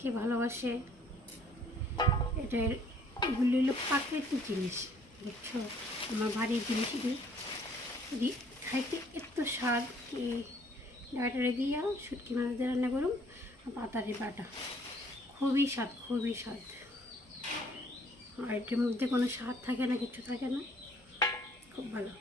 অনেকে ভালোবাসে। এগুলি হলো প্রাকৃতিক জিনিস, দেখছো আমার বাড়ির জিনিসগুলি খাইতে এত স্বাদ। কি ডাটারে দিয়ে শুটকি মাছ দিয়ে রান্না করুন, পাতারি বাটা, খুবই স্বাদ, খুবই স্বাদ। আর এটার মধ্যে কোনো স্বাদ থাকে না, কিছু থাকে না, খুব ভালো।